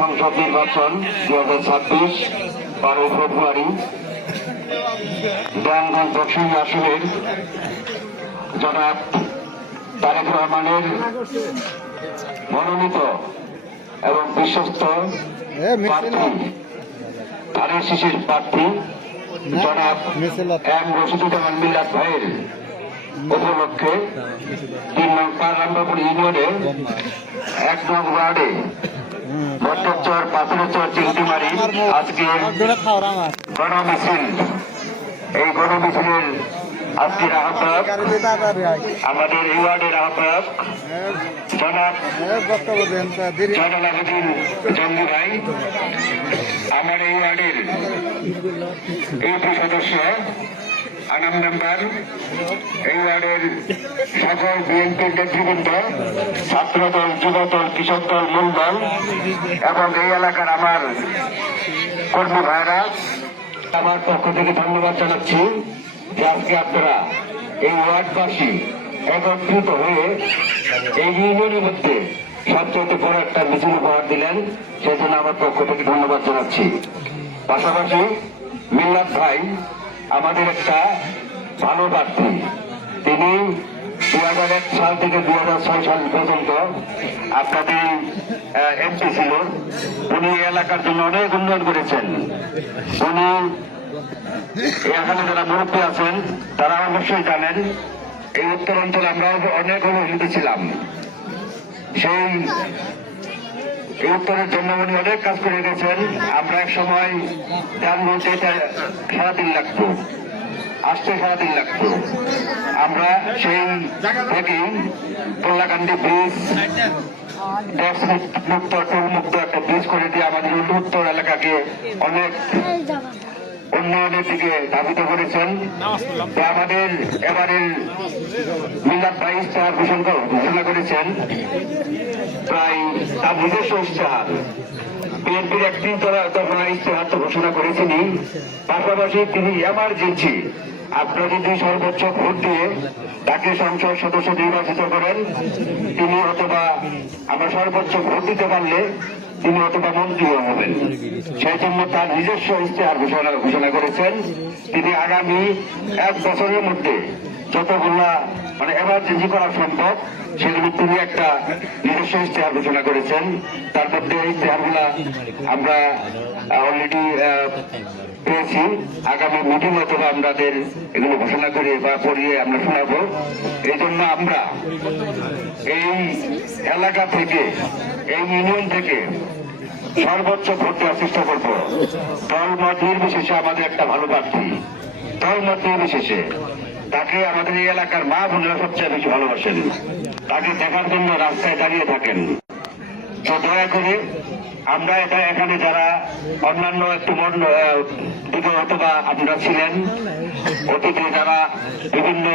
সংসদ নির্বাচন দু হাজার ছাব্বিশ বারোই ফেব্রুয়ারি। দেয়ানগঞ্জ দক্ষিণ আসনের জনাব তারেক রহমানের মনোনীত এবং বিশ্বস্ত প্রার্থী ধানের শিশির প্রার্থী জনাব এম রশিদুজ্জামান মিল্লাত ভাইয়ের উপলক্ষে তিন নং পার্লামপুর ইউনিয়নে এক নং ওয়ার্ডে ভট্টাচর পাথরেচর চিংটিমারি আজকে গণমিছিল। এই গণমিছিলের আজকের আহ্বায়ক আমাদের এই ওয়ার্ডের আহ্বায়ক জনাব জয়নাল আবেদিন জঙ্গি ভাই আমার এই ওয়ার্ডের ইউপি সদস্য আনাম মেম্বার এই ওয়ার্ডের সকল বিএনপির নেতৃবৃন্দ, ছাত্রদল, যুবদল কৃষক দল মূল দল এবং এই এলাকার আমার কর্মী ভাইরা, আমার পক্ষ থেকে ধন্যবাদ জানাচ্ছি যে আজকে আপনারা এই ওয়ার্ডবাসী একত্রিত হয়ে এই ইউনিয়নের মধ্যে সবচেয়ে বড় একটা মিছিল উপহার দিলেন, সেই জন্য আমার পক্ষ থেকে ধন্যবাদ জানাচ্ছি। পাশাপাশি মিল্লাত ভাই আমাদের একটা ভালো প্রার্থী। তিনি দু হাজার এক সাল থেকে দু হাজার ছয় সাল পর্যন্ত আপনাদের এমপি ছিল। উনি এলাকার জন্য অনেক উন্নয়ন করেছেন। উনি এখানে যারা মুরব্বী আছেন, তারা অবশ্যই জানেন, এই উত্তর অঞ্চলে আমরা অনেক অবহেলিত ছিলাম। সেই এই উত্তরের জন্য উনি অনেক কাজ করে গেছেন আমরা এক সময় ধ্যানগঞ্জে এটা সারাদিন লাগতো। আসতে সারাদিন লাগতো। আমরা সেই থেকে কল্লাকান্দি ব্রিজ মুক্ত টুর মুক্ত একটা ব্রিজ করে দিয়ে আমাদের উত্তর এলাকাকে অনেক উন্নয়নের দিকে ধাবিত করেছেন। আমাদের এবারের মিলাদ ইস্তেহার ঘোষণ কর- ঘোষণা করেছেন। প্রায় তার নিজস্ব ইস্তেহার। বিএনপির একদিন তারা তখন আর তো ঘোষণা করেছেনি পাশাপাশি তিনি এমার্জেন্সি আপনারা যদি সর্বোচ্চ ভোট দিয়ে তাকে সংসদ সদস্য নির্বাচিত করেন। তিনি অথবা আমরা সর্বোচ্চ ভোট দিতে পারলে তিনি অতটা মন্ত্রীও হবেন সেই জন্য তার নিজস্ব ইস্তেহার ঘোষণা ঘোষণা করেছেন। তিনি আগামী এক বছরের মধ্যে যতগুলা মানে এমার্জেন্সি করা সম্ভব, সেগুলো তিনি একটা নিজস্ব ইস্তেহার ঘোষণা করেছেন। তার মধ্যে এই ইস্তেহারগুলা আমরা অলরেডি পেয়েছি। আগামী মিটিং অথবা আমাদের এগুলো ঘোষণা করে বা পড়িয়ে আমরা শোনাবো। এই জন্য আমরা এই এলাকা থেকে, এই ইউনিয়ন থেকে সর্বোচ্চ ভোট দেওয়ার চেষ্টা করব। দল মত নির্বিশেষে আমাদের একটা ভালো প্রার্থী। দল মত নির্বিশেষে তাকে আমাদের এই এলাকার মা বোনেরা সবচেয়ে বেশি ভালোবাসেন। তাকে দেখার জন্য রাস্তায় দাঁড়িয়ে থাকেন। তো দয়া করে। আমরা এটা এখানে যারা অন্যান্য একটু মন দিকে অথবা আপনারা ছিলেন, অতীতে যারা বিভিন্ন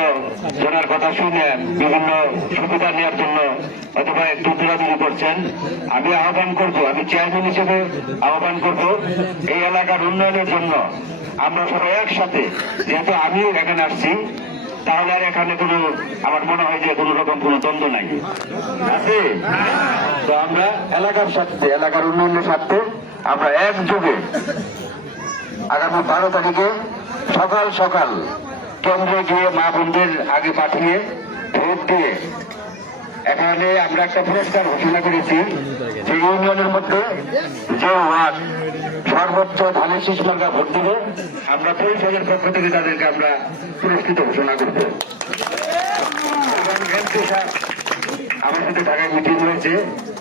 জনের কথা শুনে বিভিন্ন সুবিধা নেওয়ার জন্য অথবা একটু দূরাদূরি করছেন, আমি আহ্বান করব, আমি চেয়ারম্যান হিসেবে আহ্বান করব, এই এলাকার উন্নয়নের জন্য আমরা সবাই একসাথে, যেহেতু আমিও এখানে আসছি তাহলে আর এখানে কোনো, আমার মনে হয় যে কোনো রকম কোনো দ্বন্দ্ব নাই। আছে? তো আমরা এলাকার স্বার্থে, এলাকার উন্নয়নের স্বার্থে আমরা একযোগে আগামী বারো তারিখে সকাল সকাল কেন্দ্রে গিয়ে মা বোনদের আগে পাঠিয়ে ভোট দিয়ে এখানে আমরা একটা পুরস্কার ঘোষণা করেছি। যে ইউনিয়নের মধ্যে যে ওয়ার্ড সর্বোচ্চ ধানের শীষ মার্কা ভোট দিবে, আমরা পরিষদের পক্ষ থেকে তাদেরকে আমরা পুরস্কৃত ঘোষণা করব। আমার সাথে ঢাকায় মিটিং হয়েছে,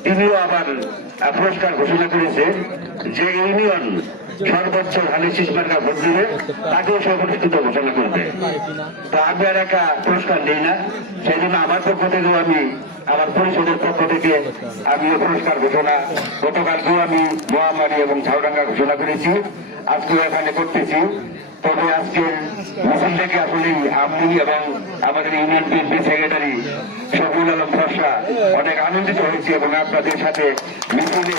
তিনিও আবার পুরস্কার ঘোষণা করেছে যে ইউনিয়ন সর্বোচ্চ মহামারী এবং ঝাউডাঙ্গা ঘোষণা করেছি, আজকেও এখানে করতেছি। তবে আজকের মিছিল থেকে আসলে আমি এবং আমাদের ইউনিয়ন বিএনপি সেক্রেটারি শফিউল আলম অনেক আনন্দিত হয়েছি এবং আপনাদের সাথে মিছিলে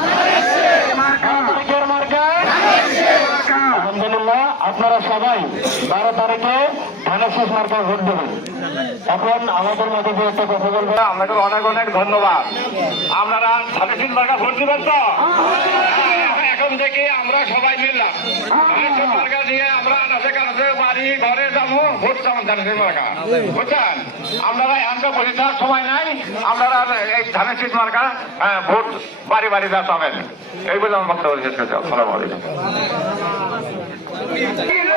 ধানের শেষ মার্কায় ভোট দেবেন। এখন আমাদের মধ্যে যে একটা কথা বলব। আপনাকে অনেক অনেক ধন্যবাদ। আপনারা শেষ মার্কা ভোট দেবেন তো? এখন থেকে আমরা সবাই মিললাম। ধানের মার্কা দিয়ে আমরা নাচে কাছে বাড়ি ঘরে যাব ভোট ধানের শেষ মার্কা। বুঝছেন? আপনারা এমন বসে থাকার সময় নাই আপনারা এই ধানের মার্কা হ্যাঁ, ভোট বাড়ি বাড়ি যা পাবেন এই বলে আমার বক্তব্য শেষ করতে আসসালামু আলাইকুম।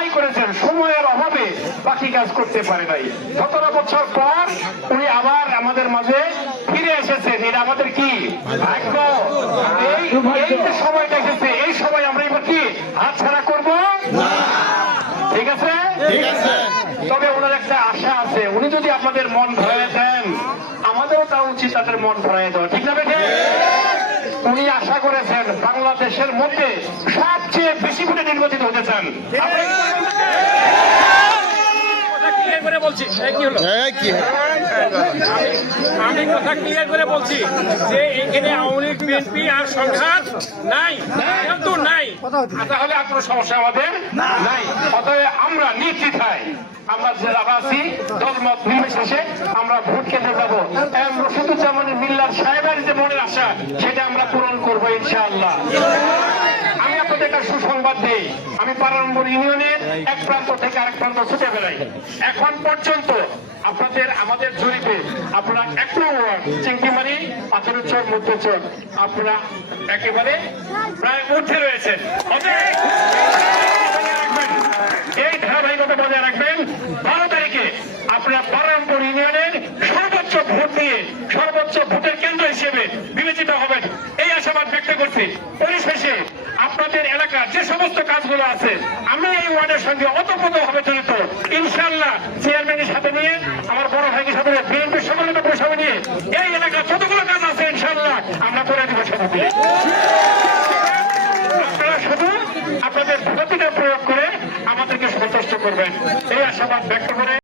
তাই করেছেন সময়ের অভাবে বাকি কাজ করতে পারে নাই। সতেরো বছর পর উনি আবার আমাদের মাঝে ফিরে এসেছেন। এটা আমাদের কি ভাগ্য? এই এই যে সময়টা এসেছে এই সময় আমরা এবার কি হাত ছাড়া করব? ঠিক আছে? তবে ওনার একটা আশা আছে। উনি যদি আপনাদের মন ভরায় দেন আমাদেরও তা উচিত তাদের মন ভরায় দেওয়া। ঠিক না বেঠে? উনি আশা করেছেন বাংলাদেশের মধ্যে সবচেয়ে বেশি ভোটে নির্বাচিত হতে চান করে বলছি। কি হলো? আমি কথা ক্লিয়ার করে বলছি যে এখানে আওয়ামী লীগ বিএনপি আর সংঘাত নাই। কিন্তু নাই। তাহলে আর কোনো সমস্যা আমাদের নাই। অতএব আমরা নির্দ্বিধায় আমরা যারা আছি দলমত নির্বিশেষে আমরা ভোট কেন্দ্রে যাব এম রশিদুজ্জামানের মিল্লার সাহেবের যে মনের আশা সেটা আমরা পূরণ করব আমি আপনাদের একটা সুসংবাদ দিই। আমি ইউনিয়নের এক প্রান্ত থেকে আরেক প্রান্ত ছুটে বেড়াই। এখন পর্যন্ত আপনাদের, আমাদের জরিপে আপনারা একটু চিংকিমারি পাথরের মধ্যচর আপনারা একেবারে প্রায় ঊর্ধ্বে রয়েছেন। এই ধারাবাহিকতা বজায় রাখবেন বারো তারিখে আপনারা বারামপুর ইউনিয়নের সর্বোচ্চ ভোট দিয়ে সর্বোচ্চ ভোটের কেন্দ্র হিসেবে বিবেচিত হবেন এই আশাবাদ ব্যক্ত করছি পরিশেষে আপনাদের এলাকার যে সমস্ত কাজগুলো আছে। আমরা এই ওয়ার্ডের সঙ্গে অতপ্রতভাবে জড়িত। ইনশাল্লাহ চেয়ারম্যানের সাথে নিয়ে, আমার বড় ভাইকে সাথে নিয়ে বিএনপির সমন্বিত পয়সা নিয়ে এই এলাকার যতগুলো কাজ আছে ইনশাল্লাহ আমরা করে দিব সেটা আপনারা শুধু আপনাদের প্রতিটা প্রয়োগ করে আমাদেরকে সন্তুষ্ট করবেন। এই আশাবাদ ব্যক্ত করে